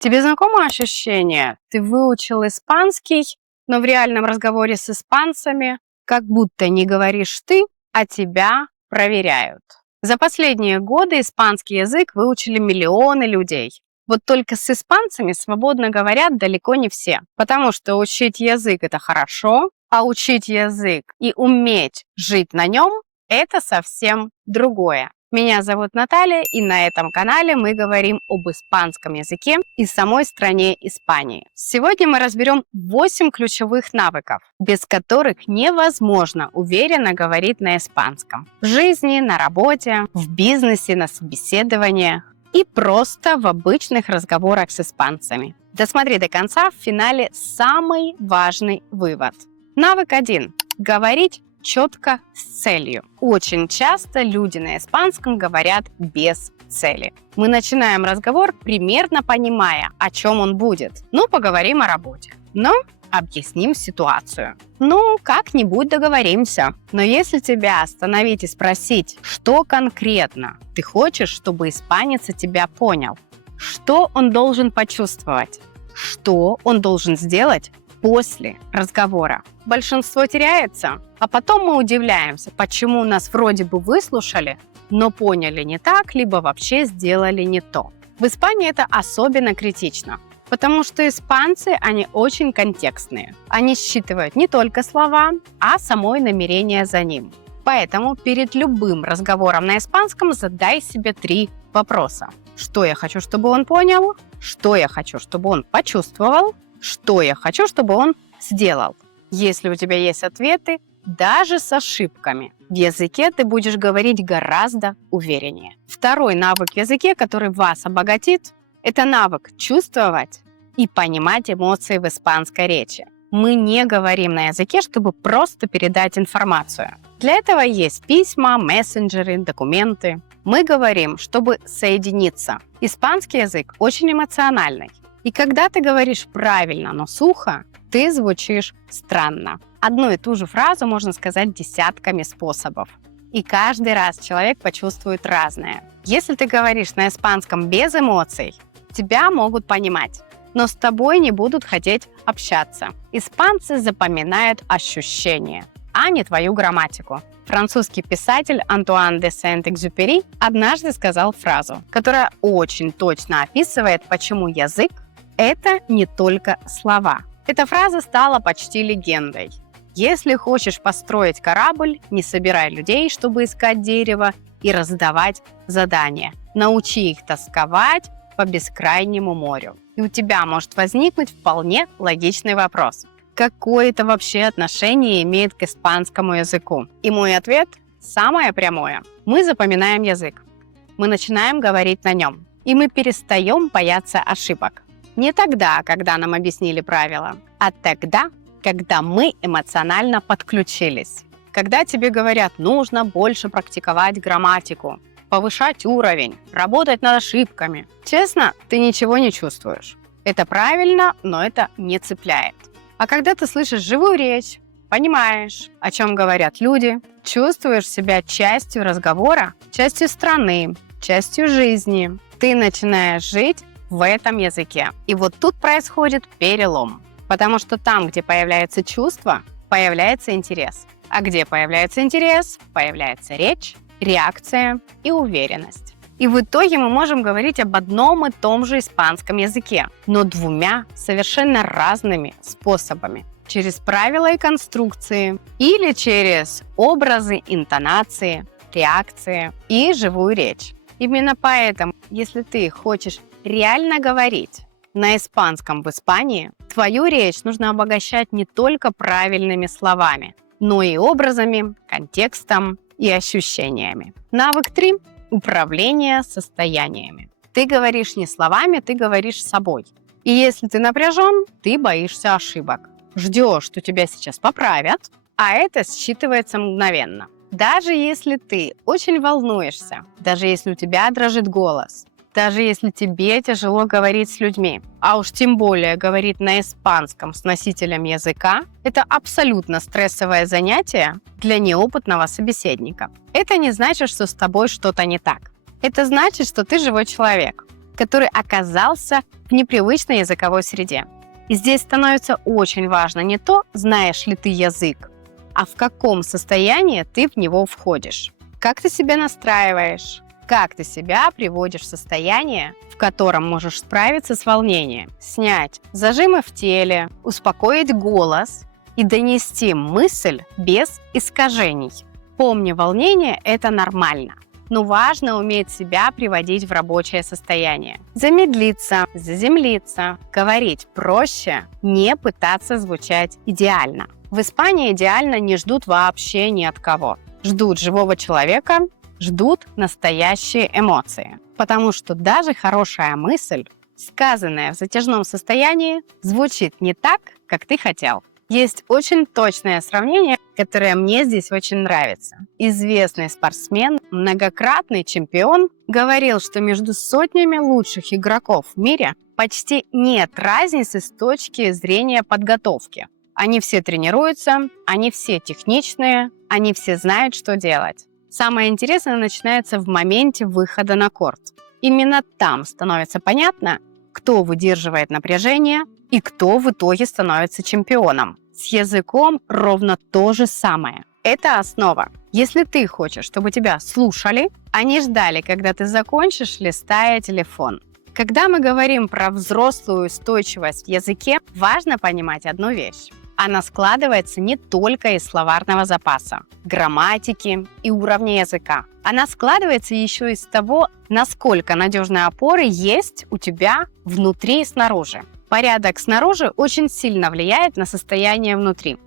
Тебе знакомо ощущение? Ты выучил испанский, но в реальном разговоре с испанцами как будто не говоришь ты, а тебя проверяют. За последние годы испанский язык выучили миллионы людей. Вот только с испанцами свободно говорят далеко не все, потому что учить язык – это хорошо, а учить язык и уметь жить на нем – это совсем другое. Меня зовут Наталья, и на этом канале мы говорим об испанском языке и самой стране Испании. Сегодня мы разберем 8 ключевых навыков, без которых невозможно уверенно говорить на испанском. В жизни, на работе, в бизнесе, на собеседованиях и просто в обычных разговорах с испанцами. Досмотри до конца, в финале самый важный вывод. Навык 1. Говорить четко с целью. Очень часто люди на испанском говорят без цели. Мы начинаем разговор, примерно понимая, о чем он будет. Поговорим о работе. Объясним ситуацию. Как-нибудь договоримся. Но если тебя остановить и спросить, что конкретно ты хочешь, чтобы испанец тебя понял, что он должен почувствовать, что он должен сделать после разговора, большинство теряется, а потом мы удивляемся, почему нас вроде бы выслушали, но поняли не так, либо вообще сделали не то. В Испании это особенно критично, потому что испанцы, они очень контекстные. Они считывают не только слова, а само намерение за ним. Поэтому перед любым разговором на испанском задай себе 3 вопроса. Что я хочу, чтобы он понял? Что я хочу, чтобы он почувствовал? Что я хочу, чтобы он сделал? Если у тебя есть ответы, даже с ошибками, в языке ты будешь говорить гораздо увереннее. Второй навык в языке, который вас обогатит, это навык чувствовать и понимать эмоции в испанской речи. Мы не говорим на языке, чтобы просто передать информацию. Для этого есть письма, мессенджеры, документы. Мы говорим, чтобы соединиться. Испанский язык очень эмоциональный. И когда ты говоришь правильно, но сухо, ты звучишь странно. Одну и ту же фразу можно сказать десятками способов. И каждый раз человек почувствует разное. Если ты говоришь на испанском без эмоций, тебя могут понимать, но с тобой не будут хотеть общаться. Испанцы запоминают ощущения, а не твою грамматику. Французский писатель Антуан де Сент-Экзюпери однажды сказал фразу, которая очень точно описывает, почему язык – это не только слова. Эта фраза стала почти легендой. Если хочешь построить корабль, не собирай людей, чтобы искать дерево и раздавать задания. Научи их тосковать по бескрайнему морю. И у тебя может возникнуть вполне логичный вопрос. Какое это вообще отношение имеет к испанскому языку? И мой ответ самое прямое. Мы запоминаем язык. Мы начинаем говорить на нем. И мы перестаем бояться ошибок. Не тогда, когда нам объяснили правила, а тогда, когда мы эмоционально подключились. Когда тебе говорят, нужно больше практиковать грамматику, повышать уровень, работать над ошибками. Честно, ты ничего не чувствуешь. Это правильно, но это не цепляет. А когда ты слышишь живую речь, понимаешь, о чем говорят люди, чувствуешь себя частью разговора, частью страны, частью жизни, ты начинаешь жить в этом языке. И вот тут происходит перелом. Потому что там, где появляется чувство, появляется интерес. А где появляется интерес, появляется речь, реакция и уверенность. И в итоге мы можем говорить об одном и том же испанском языке, но 2 совершенно разными способами. Через правила и конструкции или через образы, интонации, реакции и живую речь. Именно поэтому, если ты хочешь реально говорить на испанском в Испании, твою речь нужно обогащать не только правильными словами, но и образами, контекстом и ощущениями. Навык 3 – управление состояниями. Ты говоришь не словами, ты говоришь собой. И если ты напряжен, ты боишься ошибок. Ждешь, что тебя сейчас поправят, а это считывается мгновенно. Даже если ты очень волнуешься, даже если у тебя дрожит голос, даже если тебе тяжело говорить с людьми, а уж тем более говорить на испанском с носителем языка, это абсолютно стрессовое занятие для неопытного собеседника. Это не значит, что с тобой что-то не так. Это значит, что ты живой человек. который оказался в непривычной языковой среде. И здесь становится очень важно не то, знаешь ли ты язык, а в каком состоянии ты в него входишь. Как ты себя настраиваешь, как ты себя приводишь в состояние, в котором можешь справиться с волнением, снять зажимы в теле, успокоить голос и донести мысль без искажений. Помни, волнение – это нормально, но важно уметь себя приводить в рабочее состояние. Замедлиться, заземлиться, говорить проще, не пытаться звучать идеально. В Испании идеально не ждут вообще ни от кого. Ждут живого человека, ждут настоящие эмоции. Потому что даже хорошая мысль, сказанная в затяжном состоянии, звучит не так, как ты хотел. Есть очень точное сравнение, которое мне здесь очень нравится. Известный спортсмен, многократный чемпион, говорил, что между сотнями лучших игроков в мире почти нет разницы с точки зрения подготовки. Они все тренируются, они все техничные, они все знают, что делать. Самое интересное начинается в моменте выхода на корт. Именно там становится понятно, кто выдерживает напряжение и кто в итоге становится чемпионом. С языком ровно то же самое. Это основа. Если ты хочешь, чтобы тебя слушали, а не ждали, когда ты закончишь, листая телефон. Когда мы говорим про взрослую устойчивость в языке, важно понимать одну вещь. Она складывается не только из словарного запаса, грамматики и уровня языка. Она складывается еще из того, насколько надежные опоры есть у тебя внутри и снаружи. Порядок снаружи очень сильно влияет на состояние внутри.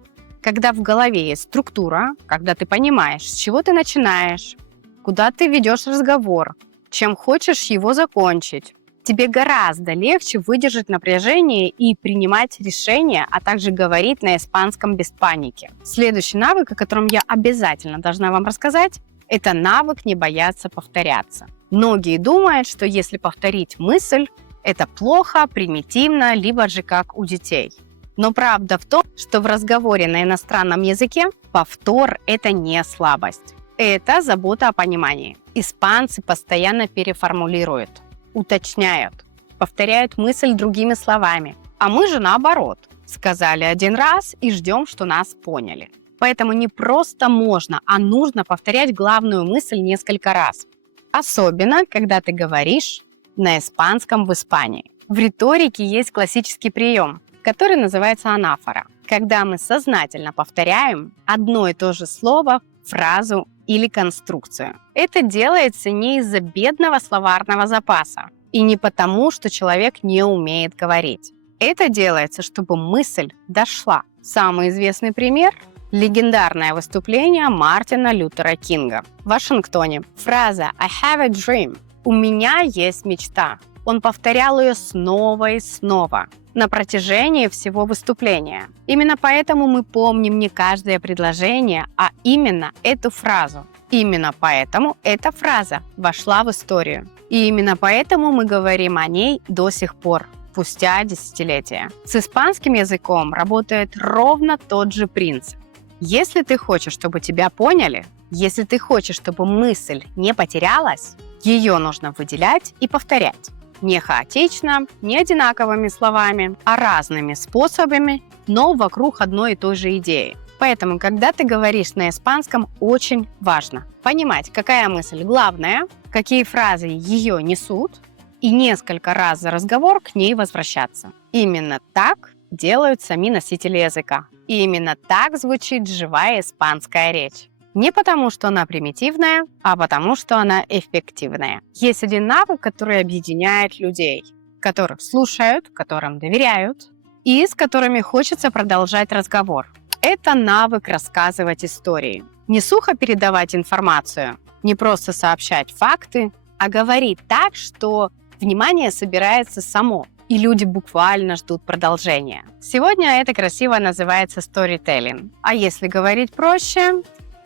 Когда в голове есть структура, когда ты понимаешь, с чего ты начинаешь, куда ты ведешь разговор, чем хочешь его закончить, тебе гораздо легче выдержать напряжение и принимать решения, а также говорить на испанском без паники. Следующий навык, о котором я обязательно должна вам рассказать, это навык не бояться повторяться. Многие думают, что если повторить мысль, это плохо, примитивно, либо же как у детей. Но правда в том, что в разговоре на иностранном языке повтор – это не слабость. Это забота о понимании. Испанцы постоянно переформулируют, уточняют, повторяют мысль другими словами. А мы же наоборот. Сказали один раз и ждем, что нас поняли. Поэтому не просто можно, а нужно повторять главную мысль несколько раз. Особенно, когда ты говоришь на испанском в Испании. В риторике есть классический прием, который называется анафора, когда мы сознательно повторяем одно и то же слово, фразу или конструкцию. Это делается не из-за бедного словарного запаса и не потому, что человек не умеет говорить. Это делается, чтобы мысль дошла. Самый известный пример – легендарное выступление Мартина Лютера Кинга в Вашингтоне. Фраза «I have a dream» – «У меня есть мечта». Он повторял ее снова и снова на протяжении всего выступления. Именно поэтому мы помним не каждое предложение, а именно эту фразу. Именно поэтому эта фраза вошла в историю. И именно поэтому мы говорим о ней до сих пор, спустя десятилетия. С испанским языком работает ровно тот же принцип. Если ты хочешь, чтобы тебя поняли, если ты хочешь, чтобы мысль не потерялась, ее нужно выделять и повторять. Не хаотично, не одинаковыми словами, а разными способами, но вокруг одной и той же идеи. Поэтому, когда ты говоришь на испанском, очень важно понимать, какая мысль главная, какие фразы ее несут, и несколько раз за разговор к ней возвращаться. Именно так делают сами носители языка. И именно так звучит живая испанская речь. Не потому, что она примитивная, а потому, что она эффективная. Есть один навык, который объединяет людей, которых слушают, которым доверяют и с которыми хочется продолжать разговор. Это навык рассказывать истории. Не сухо передавать информацию, не просто сообщать факты, а говорить так, что внимание собирается само, и люди буквально ждут продолжения. Сегодня это красиво называется storytelling. А если говорить проще,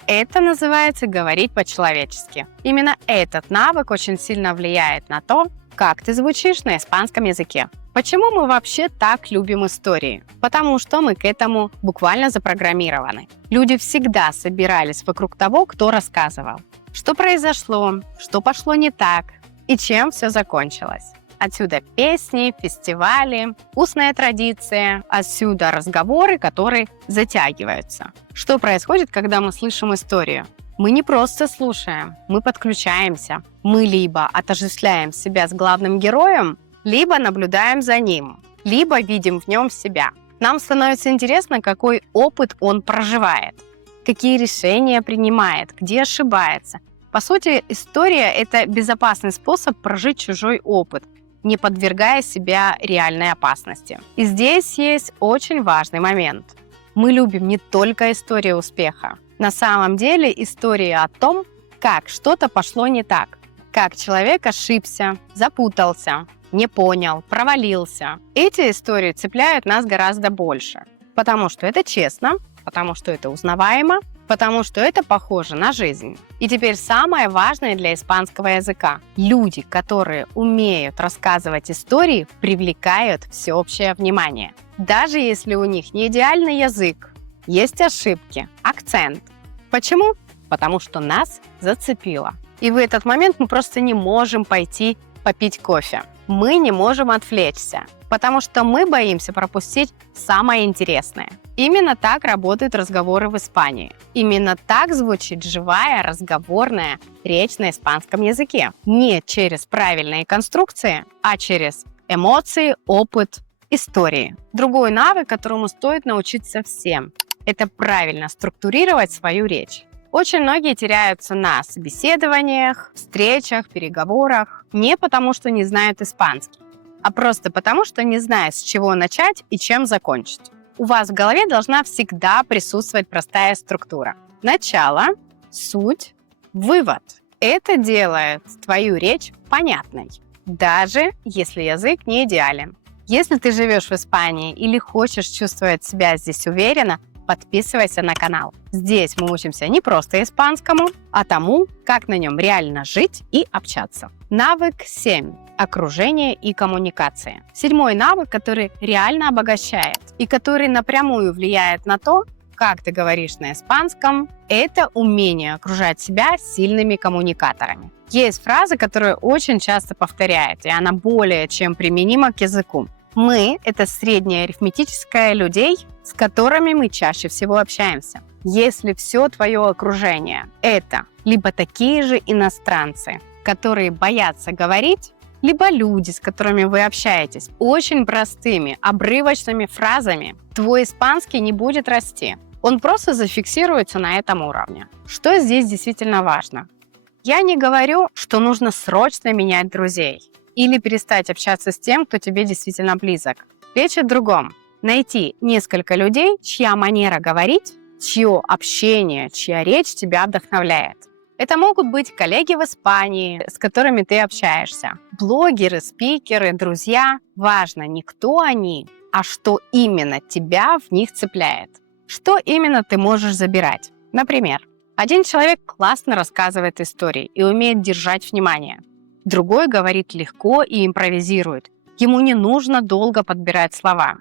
это называется говорить по-человечески. Именно этот навык очень сильно влияет на то, как ты звучишь на испанском языке. Почему мы вообще так любим истории? Потому что мы к этому буквально запрограммированы. Люди всегда собирались вокруг того, кто рассказывал. Что произошло, что пошло не так и чем все закончилось. Отсюда песни, фестивали, устная традиция, отсюда разговоры, которые затягиваются. Что происходит, когда мы слышим историю? Мы не просто слушаем, мы подключаемся. Мы либо отождествляем себя с главным героем, либо наблюдаем за ним, либо видим в нем себя. Нам становится интересно, какой опыт он проживает, какие решения принимает, где ошибается. По сути, история – это безопасный способ прожить чужой опыт, не подвергая себя реальной опасности. И здесь есть очень важный момент. Мы любим не только истории успеха. На самом деле истории о том, как что-то пошло не так, как человек ошибся, запутался, не понял, провалился. Эти истории цепляют нас гораздо больше, потому что это честно, потому что это узнаваемо, потому что это похоже на жизнь. И теперь самое важное для испанского языка. Люди, которые умеют рассказывать истории, привлекают всеобщее внимание. Даже если у них не идеальный язык, есть ошибки, акцент. Почему? Потому что нас зацепило. И в этот момент мы просто не можем пойти попить кофе. Мы не можем отвлечься, потому что мы боимся пропустить самое интересное. Именно так работают разговоры в Испании. Именно так звучит живая разговорная речь на испанском языке. Не через правильные конструкции, а через эмоции, опыт, истории. Другой навык, которому стоит научиться всем, это правильно структурировать свою речь. Очень многие теряются на собеседованиях, встречах, переговорах не потому, что не знают испанский, а просто потому, что не знают, с чего начать и чем закончить. У вас в голове должна всегда присутствовать простая структура. Начало, суть, вывод. Это делает твою речь понятной, даже если язык не идеален. Если ты живешь в Испании или хочешь чувствовать себя здесь уверенно, подписывайся на канал. Здесь мы учимся не просто испанскому, а тому, как на нем реально жить и общаться. Навык 7. Окружение и коммуникация. 7-й навык, который реально обогащает и который напрямую влияет на то, как ты говоришь на испанском, это умение окружать себя сильными коммуникаторами. Есть фраза, которую очень часто повторяют, и она более чем применима к языку. Мы – это среднее арифметическое людей, с которыми мы чаще всего общаемся. Если все твое окружение – это либо такие же иностранцы, которые боятся говорить, либо люди, с которыми вы общаетесь, очень простыми, обрывочными фразами, твой испанский не будет расти. Он просто зафиксируется на этом уровне. Что здесь действительно важно? Я не говорю, что нужно срочно менять друзей или перестать общаться с тем, кто тебе действительно близок. Речь о другом. Найти несколько людей, чья манера говорить, чье общение, чья речь тебя вдохновляет. Это могут быть коллеги в Испании, с которыми ты общаешься, блогеры, спикеры, друзья. Важно не кто они, а что именно тебя в них цепляет. Что именно ты можешь забирать? Например, один человек классно рассказывает истории и умеет держать внимание. Другой говорит легко и импровизирует. Ему не нужно долго подбирать слова.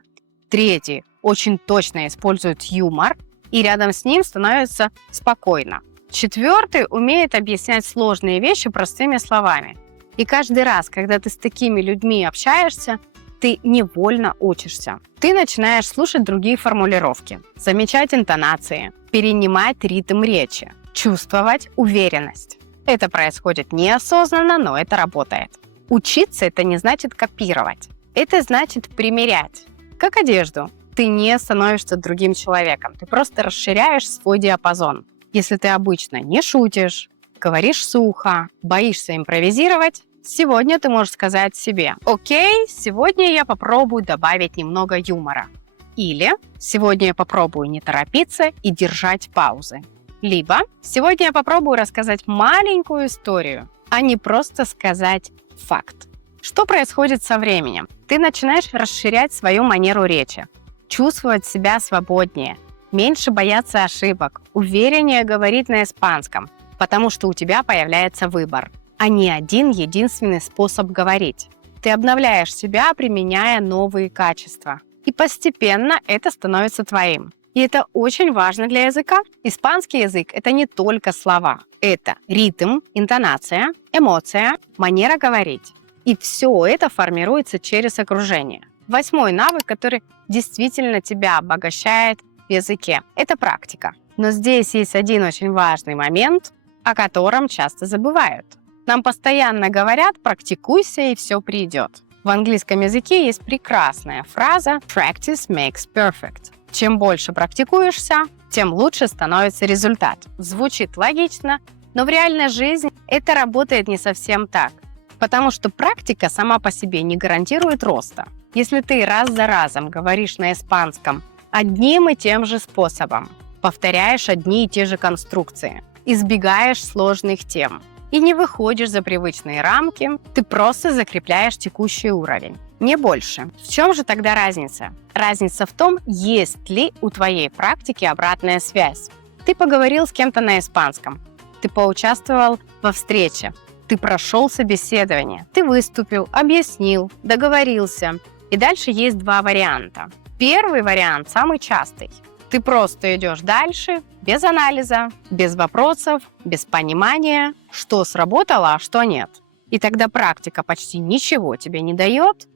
Третий очень точно использует юмор, и рядом с ним становится спокойно. Четвертый умеет объяснять сложные вещи простыми словами. И каждый раз, когда ты с такими людьми общаешься, ты невольно учишься. Ты начинаешь слушать другие формулировки, замечать интонации, перенимать ритм речи, чувствовать уверенность. Это происходит неосознанно, но это работает. Учиться – это не значит копировать. Это значит примерять. Как одежду. Ты не становишься другим человеком, ты просто расширяешь свой диапазон. Если ты обычно не шутишь, говоришь сухо, боишься импровизировать, сегодня ты можешь сказать себе: «Окей, сегодня я попробую добавить немного юмора». Или «Сегодня я попробую не торопиться и держать паузы». Либо «Сегодня я попробую рассказать маленькую историю, а не просто сказать факт». Что происходит со временем? Ты начинаешь расширять свою манеру речи, чувствовать себя свободнее, меньше бояться ошибок, увереннее говорить на испанском, потому что у тебя появляется выбор, а не один единственный способ говорить. Ты обновляешь себя, применяя новые качества. И постепенно это становится твоим. И это очень важно для языка. Испанский язык – это не только слова. Это ритм, интонация, эмоция, манера говорить. И все это формируется через окружение. 8-й навык, который действительно тебя обогащает в языке, это практика. Но здесь есть один очень важный момент, о котором часто забывают. Нам постоянно говорят: практикуйся и все придет. В английском языке есть прекрасная фраза «practice makes perfect». Чем больше практикуешься, тем лучше становится результат. Звучит логично, но в реальной жизни это работает не совсем так. Потому что практика сама по себе не гарантирует роста. Если ты раз за разом говоришь на испанском одним и тем же способом, повторяешь одни и те же конструкции, избегаешь сложных тем и не выходишь за привычные рамки, ты просто закрепляешь текущий уровень. Не больше. В чем же тогда разница? Разница в том, есть ли у твоей практики обратная связь. Ты поговорил с кем-то на испанском, ты поучаствовал во встрече, ты прошел собеседование, ты выступил, объяснил, договорился. И дальше есть два варианта. Первый вариант самый частый. Ты просто идешь дальше, без анализа, без вопросов, без понимания, что сработало, а что нет. И тогда практика почти ничего тебе не дает.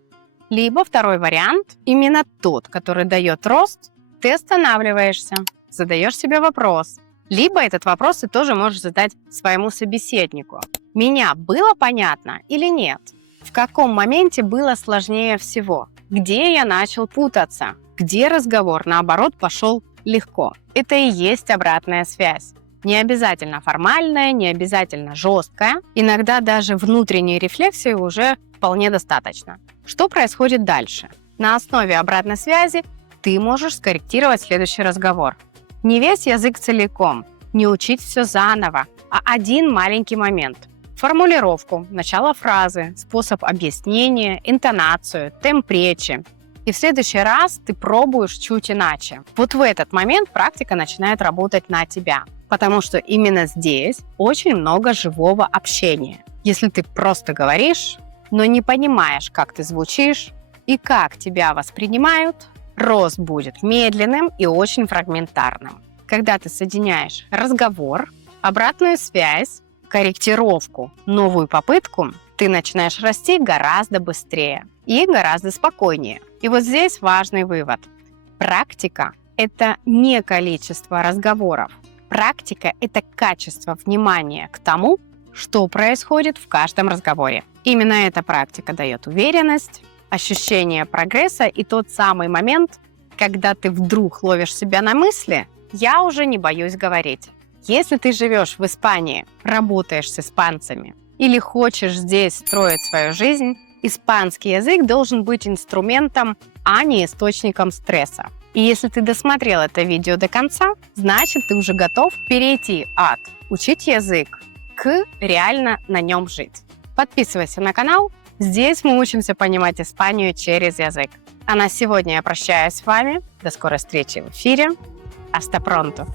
Либо второй вариант, именно тот, который дает рост, ты останавливаешься, задаешь себе вопрос. Либо этот вопрос ты тоже можешь задать своему собеседнику. Меня было понятно или нет? В каком моменте было сложнее всего? Где я начал путаться? Где разговор, наоборот, пошел легко? Это и есть обратная связь. Не обязательно формальная, не обязательно жесткая. Иногда даже внутренней рефлексии уже вполне достаточно. Что происходит дальше? На основе обратной связи ты можешь скорректировать следующий разговор. Не весь язык целиком, не учить все заново, а один маленький момент. Формулировку, начало фразы, способ объяснения, интонацию, темп речи. И в следующий раз ты пробуешь чуть иначе. Вот в этот момент практика начинает работать на тебя. Потому что именно здесь очень много живого общения. Если ты просто говоришь, но не понимаешь, как ты звучишь и как тебя воспринимают, рост будет медленным и очень фрагментарным. Когда ты соединяешь разговор, обратную связь, корректировку, новую попытку, ты начинаешь расти гораздо быстрее и гораздо спокойнее. И вот здесь важный вывод. Практика – это не количество разговоров. Практика – это качество внимания к тому, что происходит в каждом разговоре. Именно эта практика дает уверенность, ощущение прогресса и тот самый момент, когда ты вдруг ловишь себя на мысли «я уже не боюсь говорить». Если ты живешь в Испании, работаешь с испанцами или хочешь здесь строить свою жизнь, испанский язык должен быть инструментом, а не источником стресса. И если ты досмотрел это видео до конца, значит, ты уже готов перейти от учить язык к реально на нем жить. Подписывайся на канал. Здесь мы учимся понимать Испанию через язык. А на сегодня я прощаюсь с вами. До скорой встречи в эфире. Hasta pronto!